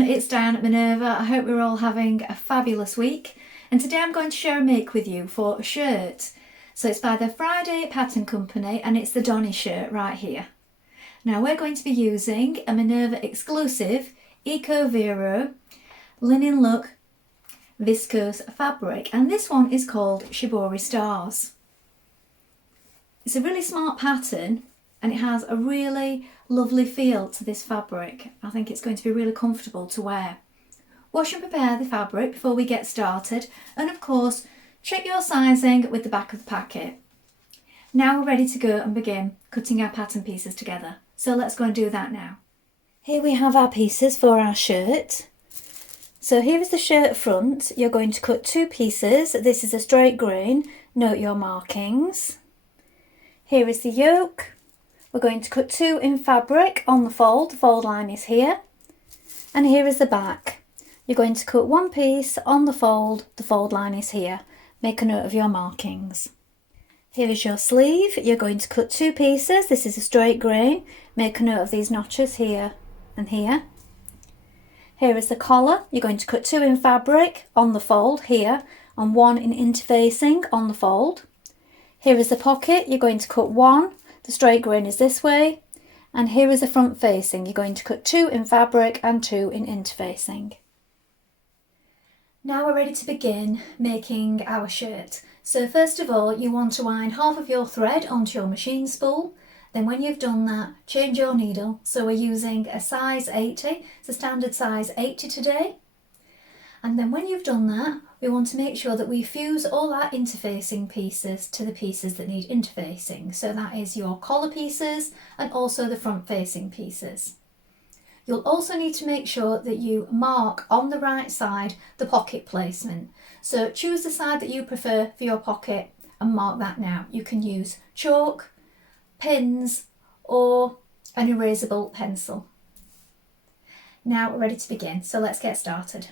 everyone, it's Dianne at Minerva. I hope we're all having a fabulous week. And today I'm going to share a make with you for a shirt. So it's by the Friday Pattern Company and it's the Donny Shirt right here. Now we're going to be using a Minerva exclusive Eco Vero linen look viscose fabric, and this one is called Shibori Stars. It's a really smart pattern and it has a really lovely feel to this fabric. I think it's going to be really comfortable to wear. Wash and prepare the fabric before we get started, and of course check your sizing with the back of the packet. Now we're ready to go and begin cutting our pattern pieces together. So let's go and do that now. Here we have our pieces for our shirt. So here is the shirt front. You're going to cut two pieces. This is a straight grain. Note your markings. Here is the yoke. We're going to cut two in fabric on the fold line is here. And here is the back. You're going to cut one piece on the fold line is here. Make a note of your markings. Here is your sleeve. You're going to cut two pieces. This is a straight grain. Make a note of these notches here and here. Here is the collar. You're going to cut two in fabric on the fold here and one in interfacing on the fold. Here is the pocket. You're going to cut one. The straight grain is this way, and here is the front facing. You're going to cut two in fabric and two in interfacing. Now we're ready to begin making our shirt. So first of all, you want to wind half of your thread onto your machine spool. Then when you've done that, change your needle. So we're using a size 80, it's a standard size 80 today. And then when you've done that, we want to make sure that we fuse all our interfacing pieces to the pieces that need interfacing. So that is your collar pieces and also the front facing pieces. You'll also need to make sure that you mark on the right side the pocket placement. So choose the side that you prefer for your pocket and mark that now. You can use chalk, pins or an erasable pencil. Now we're ready to begin, so let's get started.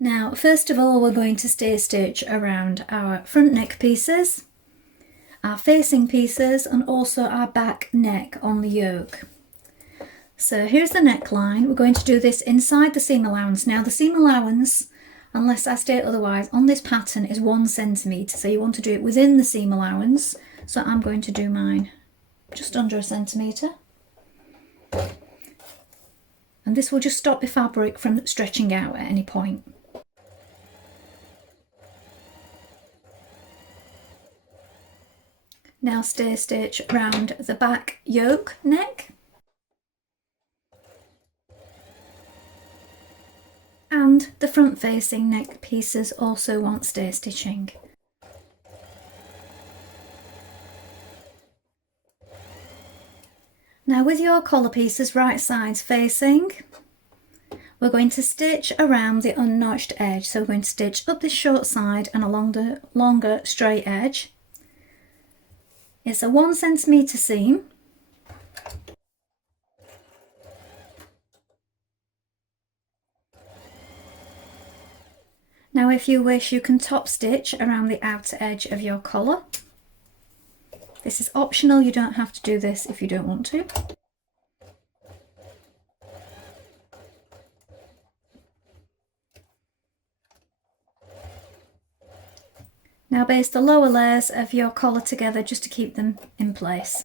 Now, first of all, we're going to stitch around our front neck pieces, our facing pieces, and also our back neck on the yoke. So here's the neckline. We're going to do this inside the seam allowance. Now, the seam allowance, unless I state otherwise, on this pattern is 1 centimetre. So you want to do it within the seam allowance. So I'm going to do mine just under a centimetre. And this will just stop the fabric from stretching out at any point. Now stitch round the back yoke neck and the front facing neck pieces also want stitching. Now with your collar pieces right sides facing, we're going to stitch around the unnotched edge. So we're going to stitch up this short side and along the longer straight edge. It's a 1 centimetre seam. Now if you wish, you can top stitch around the outer edge of your collar. This is optional, you don't have to do this if you don't want to. Now baste the lower layers of your collar together just to keep them in place.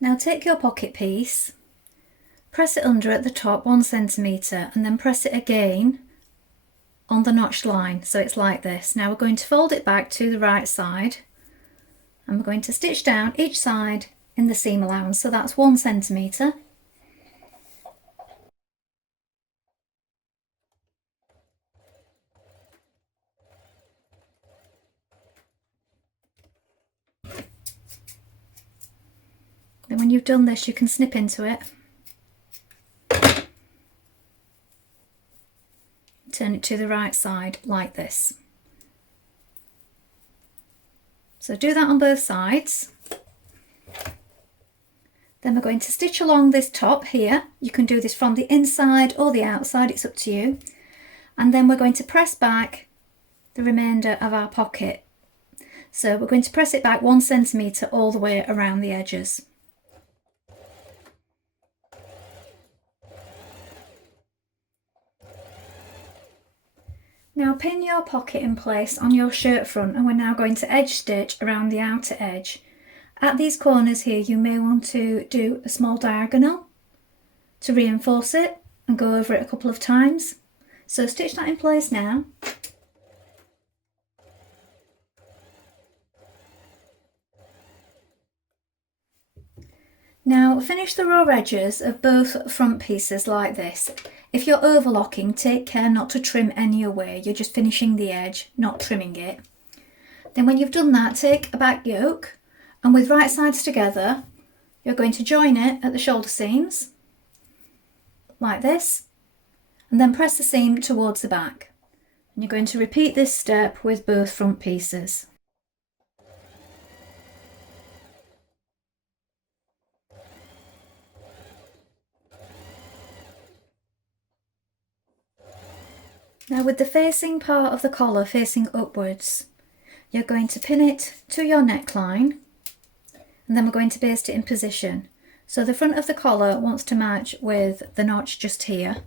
Now take your pocket piece, press it under at the top 1 centimetre and then press it again on the notched line, so it's like this. Now we're going to fold it back to the right side and we're going to stitch down each side in the seam allowance, so that's 1 centimetre. Then when you've done this, you can snip into it, turn it to the right side like this. So do that on both sides. Then we're going to stitch along this top here. You can do this from the inside or the outside, it's up to you. And then we're going to press back the remainder of our pocket. So we're going to press it back 1 centimetre all the way around the edges. Now pin your pocket in place on your shirt front, and we're now going to edge stitch around the outer edge. At these corners here you may want to do a small diagonal to reinforce it and go over it a couple of times. So stitch that in place now. Now finish the raw edges of both front pieces like this. If you're overlocking, take care not to trim any away. You're just finishing the edge, not trimming it. Then when you've done that, take a back yoke, and with right sides together, you're going to join it at the shoulder seams, like this, and then press the seam towards the back. And you're going to repeat this step with both front pieces. Now with the facing part of the collar facing upwards, you're going to pin it to your neckline, and then we're going to baste it in position. So the front of the collar wants to match with the notch just here,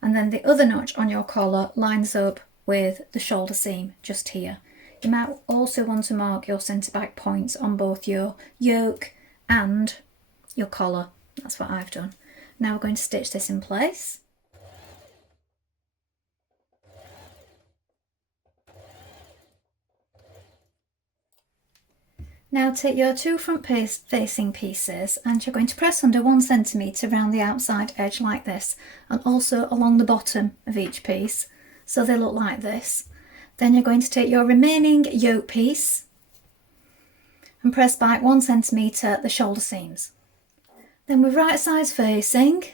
and then the other notch on your collar lines up with the shoulder seam just here. You might also want to mark your centre back points on both your yoke and your collar. That's what I've done. Now we're going to stitch this in place. Now take your two front facing pieces and you're going to press under 1 centimetre around the outside edge like this, and also along the bottom of each piece, so they look like this. Then you're going to take your remaining yoke piece and press back 1 centimetre the shoulder seams. Then with right sides facing,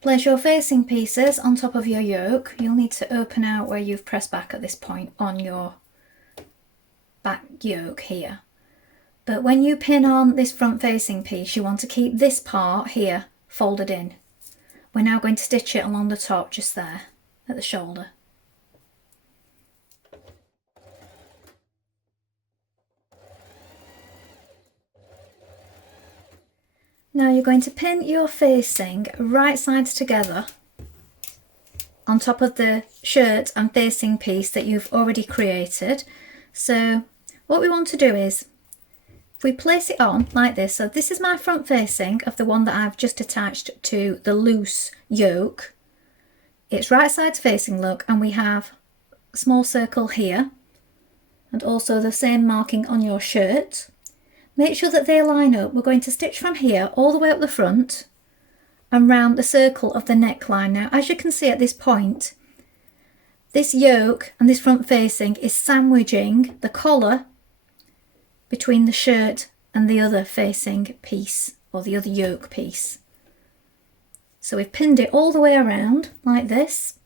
place your facing pieces on top of your yoke. You'll need to open out where you've pressed back at this point on your back yoke here. But when you pin on this front facing piece, you want to keep this part here folded in. We're now going to stitch it along the top just there at the shoulder. Now you're going to pin your facing right sides together on top of the shirt and facing piece that you've already created. So what we want to do is, if we place it on like this, so this is my front facing of the one that I've just attached to the loose yoke. It's right sides facing look, and we have a small circle here and also the same marking on your shirt. Make sure that they line up. We're going to stitch from here all the way up the front and round the circle of the neckline. Now as you can see at this point, this yoke and this front facing is sandwiching the collar between the shirt and the other facing piece, or the other yoke piece. So we've pinned it all the way around like this,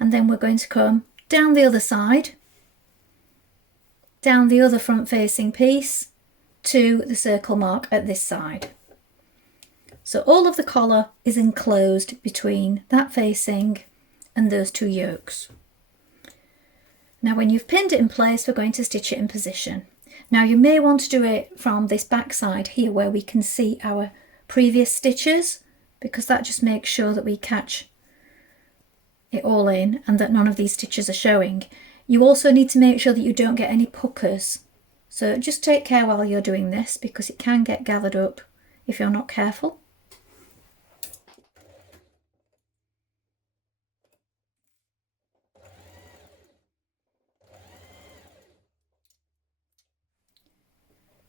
and then we're going to come down the other side, down the other front facing piece to the circle mark at this side. So all of the collar is enclosed between that facing and those two yokes. Now when you've pinned it in place, we're going to stitch it in position. Now you may want to do it from this back side here where we can see our previous stitches, because that just makes sure that we catch it all in and that none of these stitches are showing. You also need to make sure that you don't get any puckers. So just take care while you're doing this, because it can get gathered up if you're not careful.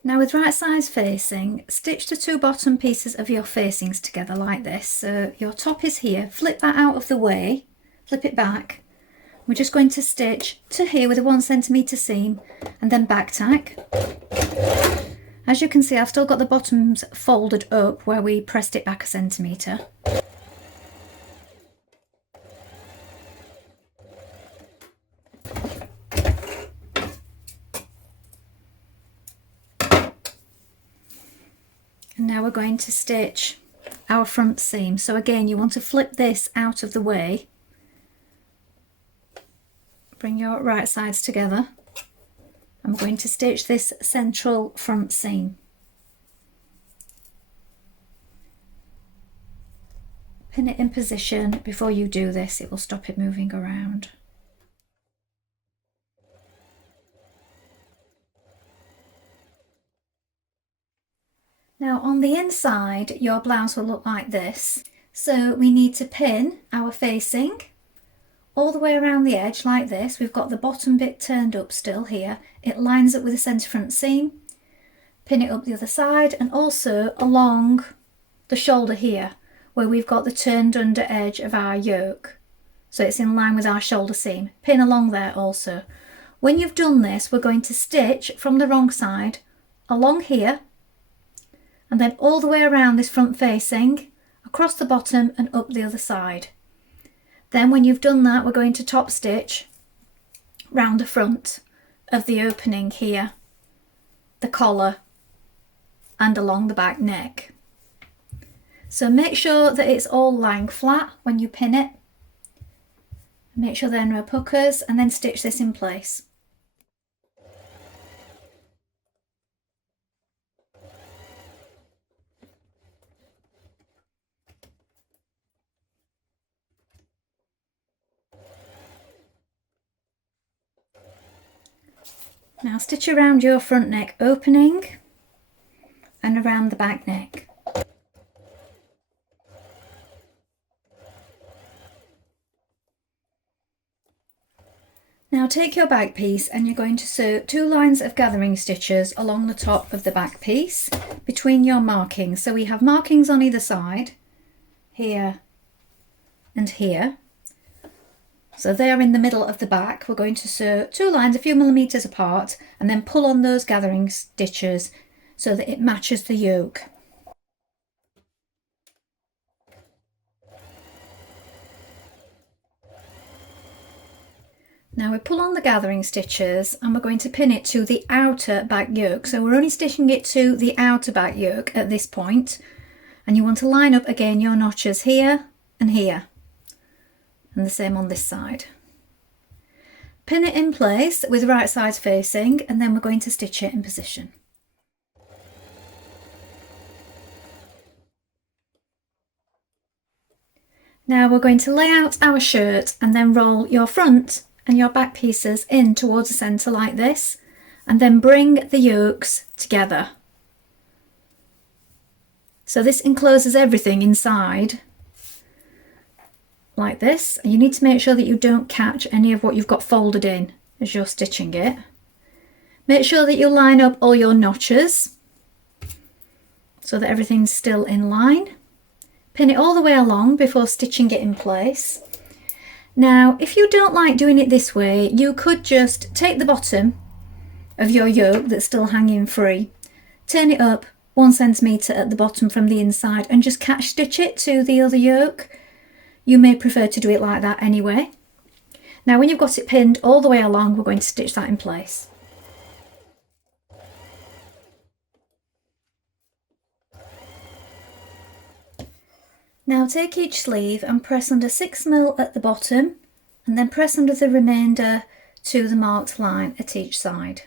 Now with right sides facing, stitch the two bottom pieces of your facings together like this. So your top is here, flip that out of the way, flip it back. We're just going to stitch to here with a 1 centimetre seam and then back tack. As you can see, I've still got the bottoms folded up where we pressed it back 1 centimetre. And now we're going to stitch our front seam. So again, you want to flip this out of the way. Bring your right sides together. I'm going to stitch this central front seam. pin it in position before you do this, it will stop it moving around. Now on the inside, your blouse will look like this. So we need to pin our facing all the way around the edge like this. We've got the bottom bit turned up still here. It lines up with the centre front seam. Pin it up the other side and also along the shoulder here where we've got the turned under edge of our yoke. So it's in line with our shoulder seam. Pin along there also. When you've done this, we're going to stitch from the wrong side along here and then all the way around this front facing, across the bottom and up the other side. Then when you've done that, we're going to top stitch round the front of the opening here, the collar and along the back neck. So make sure that it's all lying flat when you pin it. Make sure there are no puckers and then stitch this in place. Now stitch around your front neck opening and around the back neck. Now take your back piece and you're going to sew 2 lines of gathering stitches along the top of the back piece between your markings. So we have markings on either side, here and here. So they're in the middle of the back. We're going to sew 2 lines a few millimetres apart and then pull on those gathering stitches so that it matches the yoke. Now we pull on the gathering stitches and we're going to pin it to the outer back yoke. So we're only stitching it to the outer back yoke at this point. And you want to line up again your notches here and here. And the same on this side. Pin it in place with right sides facing and then we're going to stitch it in position. Now we're going to lay out our shirt and then roll your front and your back pieces in towards the centre like this and then bring the yokes together. So this encloses everything inside like this. You need to make sure that you don't catch any of what you've got folded in as you're stitching it. Make sure that you line up all your notches so that everything's still in line. Pin it all the way along before stitching it in place. Now if you don't like doing it this way, you could just take the bottom of your yoke that's still hanging free, turn it up 1 centimetre at the bottom from the inside and just catch stitch it to the other yoke. You may prefer to do it like that anyway. Now when you've got it pinned all the way along, we're going to stitch that in place. Now take each sleeve and press under 6mm at the bottom and then press under the remainder to the marked line at each side.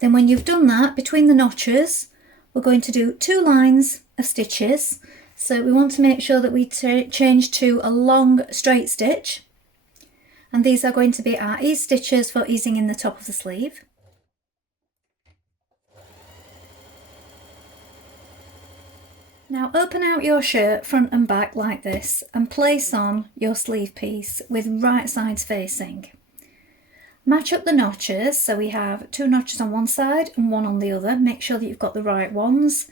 Then when you've done that, between the notches, we're going to do 2 lines of stitches. So we want to make sure that we change to a long straight stitch, and these are going to be our ease stitches for easing in the top of the sleeve. Now open out your shirt front and back like this and place on your sleeve piece with right sides facing. Match up the notches, so we have 2 notches on one side and 1 on the other. Make sure that you've got the right ones,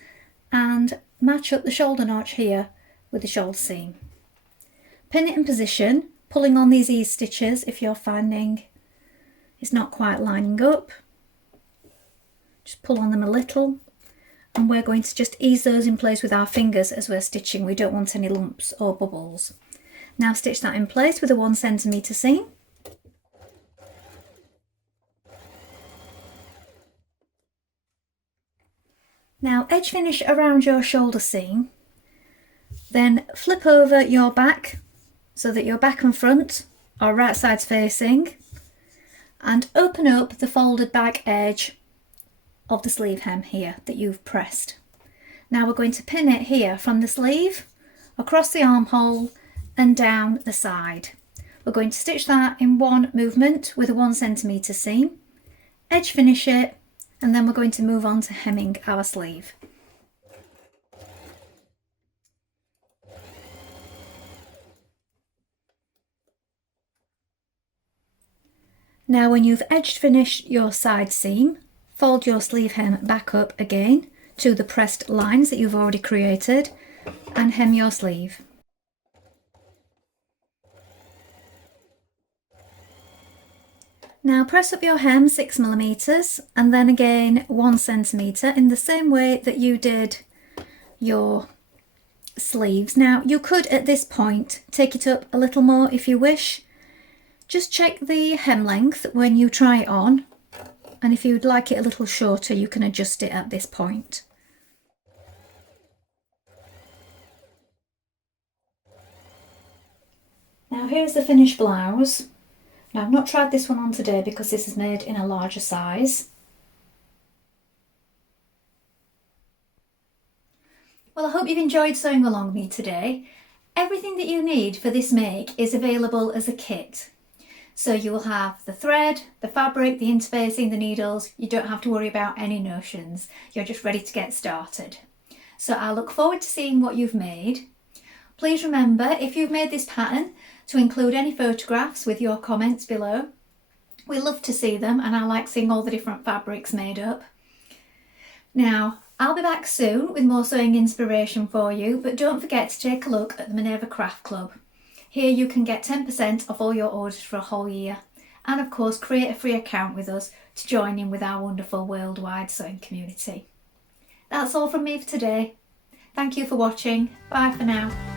and match up the shoulder notch here with the shoulder seam. Pin it in position, pulling on these ease stitches if you're finding it's not quite lining up. Just pull on them a little, and we're going to just ease those in place with our fingers as we're stitching. We don't want any lumps or bubbles. Now stitch that in place with a 1 centimetre seam. Now edge finish around your shoulder seam, then flip over your back so that your back and front are right sides facing, and open up the folded back edge of the sleeve hem here that you've pressed. Now we're going to pin it here from the sleeve across the armhole and down the side. We're going to stitch that in one movement with a 1 centimetre seam, edge finish it, and then we're going to move on to hemming our sleeve. Now when you've edged finished your side seam, fold your sleeve hem back up again to the pressed lines that you've already created and hem your sleeve. Now press up your hem 6mm and then again 1 centimetre in the same way that you did your sleeves. Now you could at this point take it up a little more if you wish. Just check the hem length when you try it on, and if you'd like it a little shorter you can adjust it at this point. Now here's the finished blouse. Now I've not tried this one on today because this is made in a larger size. Well, I hope you've enjoyed sewing along with me today. Everything that you need for this make is available as a kit. So you will have the thread, the fabric, the interfacing, the needles. You don't have to worry about any notions. You're just ready to get started. So I look forward to seeing what you've made. Please remember, if you've made this pattern, to include any photographs with your comments below. We love to see them, and I like seeing all the different fabrics made up. Now, I'll be back soon with more sewing inspiration for you, but don't forget to take a look at the Minerva Craft Club. Here you can get 10% off all your orders for a whole year, and of course create a free account with us to join in with our wonderful worldwide sewing community. That's all from me for today. Thank you for watching. Bye for now.